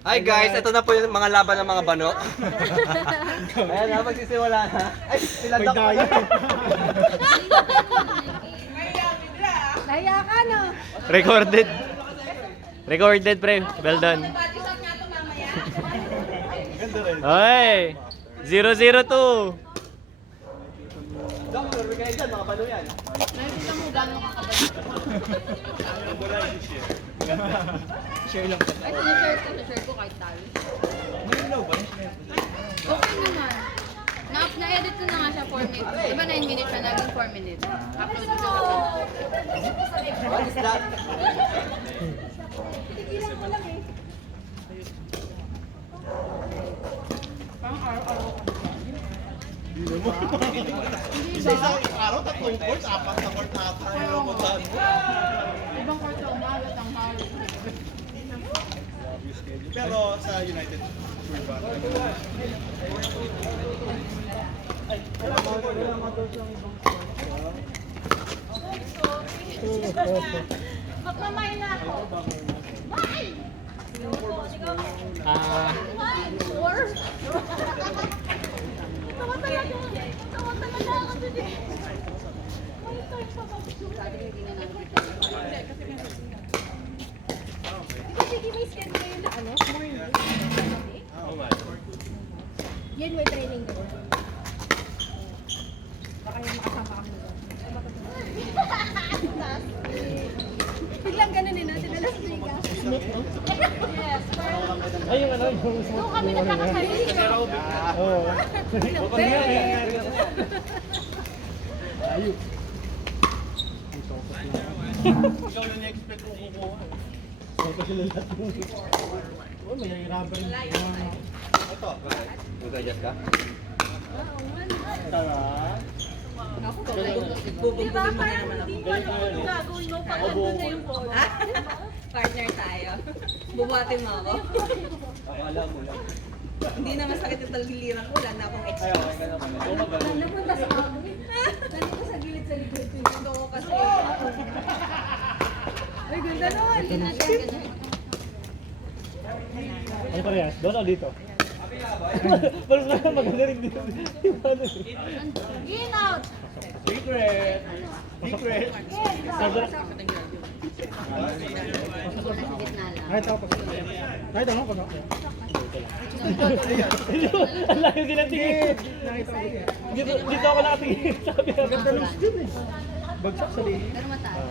Hi guys, ito na po yung mga laban ng mga bano. Ayan na, magsisimula na. Ay, sila Doc. Naya ka, no? Recorded. Recorded, pre. Well done. Hoy! 002. Doc, marami kayo dyan, mga bano yan. Nakikita mo gano'ng kakabalik. Share lang. Ay, sinashare ko kahit tayo. Okay naman. Na-edit ko na nga siya 4 minutes. Diba 9 minutes siya, naging 4 minutes. Upload ko siya. What is that? Tigilan mo lang eh. Parang araw-araw ka. Hindi ba? Isang araw, 3 courts, 4 na court na ata yung puntahan mo. Ibang kwarto, umalat ang halos. Pero sa United, sure ba? Magmamay na ako. Why? War? Tawa talaga. Tawa talaga ako dun eh. May time pa ba? Sige, may schedule kayo na ano? Morning? Yan, may training doon. Baka yung makasama kami doon. Biglang ganun din natin, alas 3 ka. Yes. Ay, yung ano, yung Doon kami nagkakasali. Oo. Ikaw na ni-expect kung kukuha. Oh, may rubber rin. Ito. Mag-adjust ka? Di ba? Parang hindi mo alam kung ano gagawin mo pag nandun na yung phone. Partner tayo. Bubuhatin mo ako. Akala mo lang. Hindi na masakit yung talgiliran ko. Wala na akong Ay, excuse. okay ka naman. Napunta sa amin. Nandito sa gilid sa likod ko. Ito ko kasi. Ay, ganda naman. Ano parehas? Doon o dito? Parang na maganda rin dito. In out! Secret! Secret! Ay, tapos. Ay, tanong ko na. Ang layo din ang tingin. Dito ako nakatingin. Sabi nga. Ganda ng skin eh. Bagsak sa lihi. Pero mataas.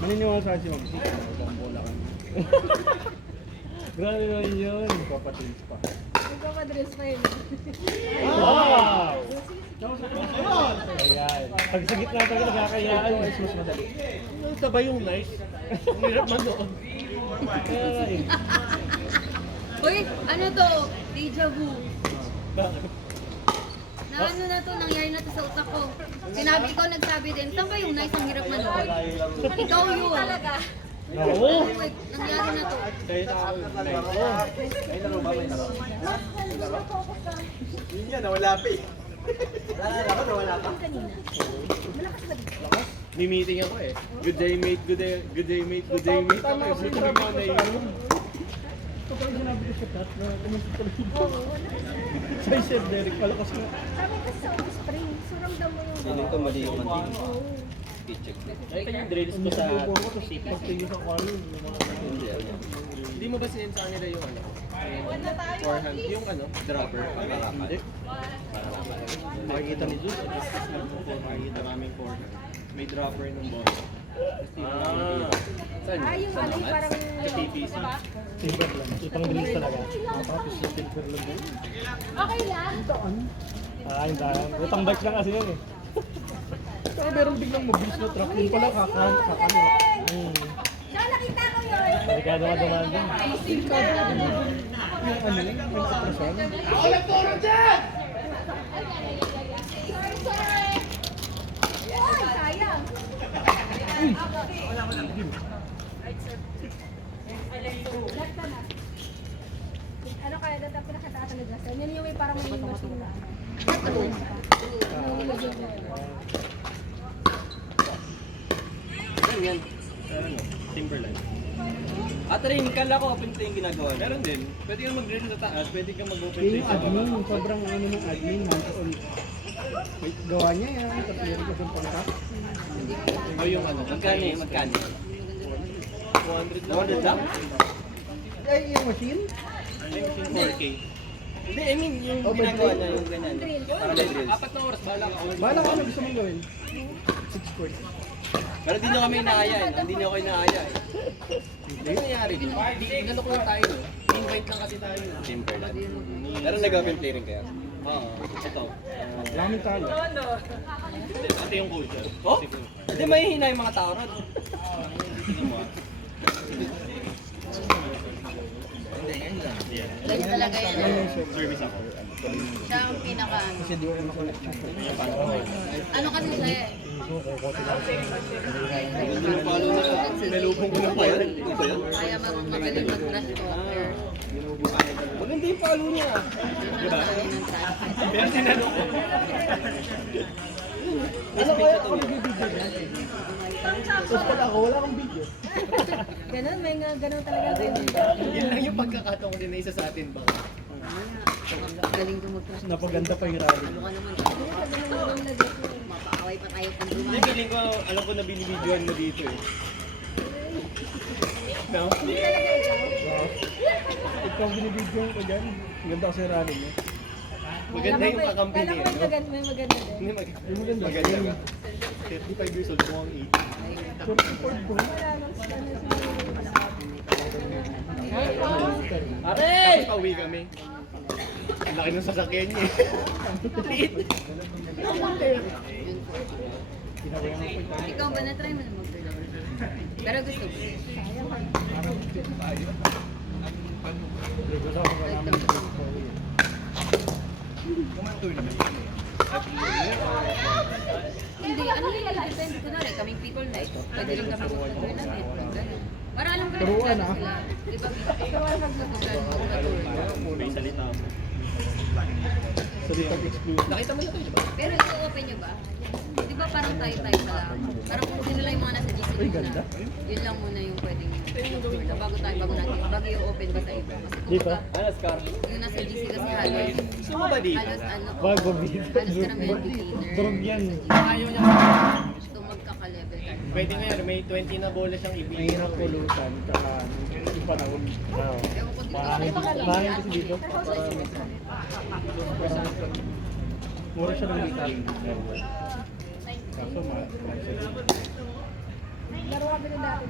Maniniwala sa akin si Mag-Sik. Ibang bola ka. Grabe naman yun. Papatrins pa. Nagpapadress pa yun. Wow! Ayan. Pag sa gitna talaga nagkakayaan, mas madali. Sabay yung nice. Ang hirap manood. Kaya nga eh. Uy, ano to? Deja vu. Bakit? Na ano na to? Nangyari na to sa utak ko. Sinabi ko, nagsabi din. Saan ba yung nice ang hirap manood? Ikaw yun. Talaga. Oo! Wait, nangyari na to. Kaya tao yun. May laro ba? May laro? Yun yan, nawala pa eh. Wala ako, nawala pa. May meeting ako eh. Good day mate, good day mate, good day mate. Ako eh, buto naman na yun. Ito pala sinabi ko sa tat na kumunta pala yun. Say Sir Derek, palakas na. Sabi kasi sa spring, suramdam mo yung... Feeling ko mali yung anting. I-check. Ay, yung drills ko sa CP. sa kwarto. Hindi, ano. Hindi mo ba sinend sa kanila yung ano? Forehand, yung ano? Dropper. Hindi. Makikita ni Jules, makikita namin forehand. May dropper ng ball. Saan? Ah, yung ano, yung parang... Sa TPC. Silver lang. Ipang drills talaga. Tapos sa silver lang din. Okay lang. Ah, yung dahil. Utang bike lang kasi yun eh. Saka meron biglang mabilis na truck. Yung pala kakano. Saan nakita ko yun? Delikado ka dumaan din. Yung ano, yung kaprasan. Ay, sayang. Left ka na. Ano kaya dati ang pinakataas na glass? Yan yung may parang may machine na. Timberland. At string, kala ko open string ginagawa. Meron din. Pwede kang mag-drill sa taas, pwede kang mag-open Yung string sa baba. admin, sobrang ano ng admin, hands-on. Wait, gawa niya yan, tapos meron ka sa pangkat. O yung ano, Magkano eh, magkano? 200 200 lang? Ay, yung machine? 4K. Hindi, I mean, yung Oh, may ginagawa drill. niya, yung ganyan. Para may drills. 4 na oras, bahala ka. Bahala ka na gusto mong gawin. 6 chords. Pero di nyo kami inaaya eh. Hindi nyo ako inaaya eh. Ano nangyari? Inano ko lang tayo. Invite lang kasi tayo. Simple lang. Pero nag-open play rin kaya? Oo, ito. Lamang tayo. Ate yung culture. Oh? Hindi mahihina yung mga tao ron. Ganyan talaga yan. Service ako. Siya ang pinaka ano. Kasi di ko makulit na. Ano kasi siya eh. Sinalubong ko lang Ano ba yan? Ano ba yan? Kaya magaling mag-brush talker. Maganda yung palo niya. Diba? Ng trash. Pero sinalo ko. Ano kaya ako nag-video na? Tapos pag ako, wala akong video. Ganun, may nga ganun talaga. Yun lang yung pagkakataon ko din na isa sa atin ba? Galing ko mag-brush. Napaganda pa yung rally. Ano ka naman? Mapaaway pa tayo pag Hindi, dumaan. feeling ko, alam ko na binibidyoan mo dito eh. No? Ikaw binibidyo ko dyan. Ang ganda kasi rally niya. Maganda yung kakampi Kala niya. ko may maganda din. Hindi, Yung maganda. maganda. 35 years old mo ang 80. Support ko. Tapos pauwi kami. Ang laki ng sasakyan niya eh. Liit. Ikaw ba na-try mo na mag-brush? Pero gusto ko. Hindi, ano yung depende. Kunwari, kaming people night. Pwede lang kami mag-tournament. Ganun. Para alam ko Turuan, na ah. sila. Di ba? Turuan pag mag-tournament. Muna yung salita mo. Salitang exclusive. Nakita mo na ito, di ba? Pero i-open nyo ba? Di ba parang tayo-tayo na lang? Parang kung sino lang yung mga nasa GC Uy, muna. ganda. Yun lang muna yung pwedeng na bago natin. Bago i-open ba sa iba? Kasi Di ba? kumbaga, Ano, Scar? yung nasa GC kasi halos, Gusto mo ba dito? halos ano, Bago video. halos karamihan beginner. Drog yan. Ayaw niya. Gusto magkaka-level ka. Pwede ngayon, may 20 na bola siyang ibigay. Mahirap pulutan. Tsaka yung panahon. Ewan ko dito. Mahangin kasi dito. Mura siya ng guitar. Kaso mahal. Laro kami ng dati.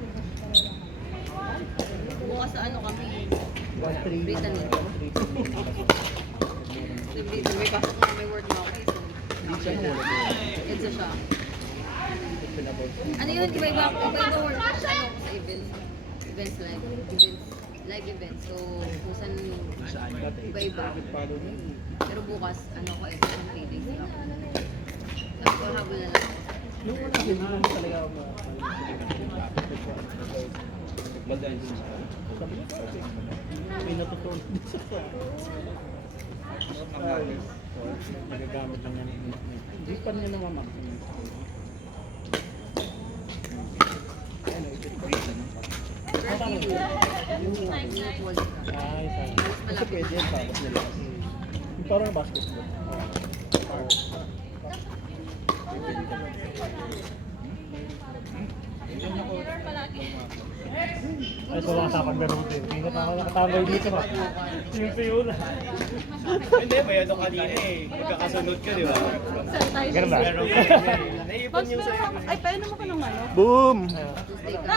Bukas sa ano kami. 1-3. Brittany. Sa Brittany. May pasok na may work na ako. So, it's a shop. Ano yun? Iba-iba work. Ano sa events. Events live. Live events. So, kung saan iba-iba. Pero bukas, ano ko, extra 3 days lang. Sabi ko, habol na lang ako. Nung una, hindi naman talaga ako sabi niya, okay. May natutunan din sa nagagamit lang yan. Hindi pa niya namamak. Ano, ito ay, kasi pwede yan, tapos nila. Yung parang basketball. Ay, ito lang sa pagdaro din. Hindi nakatambay dito ba? Yung piyula. Hindi, may ano kanina eh. Magkakasunod ka, di ba? Ganun ba? Naipon yung sa'yo. Ay, paano mo ka ng ano? Boom! Tuesday ka.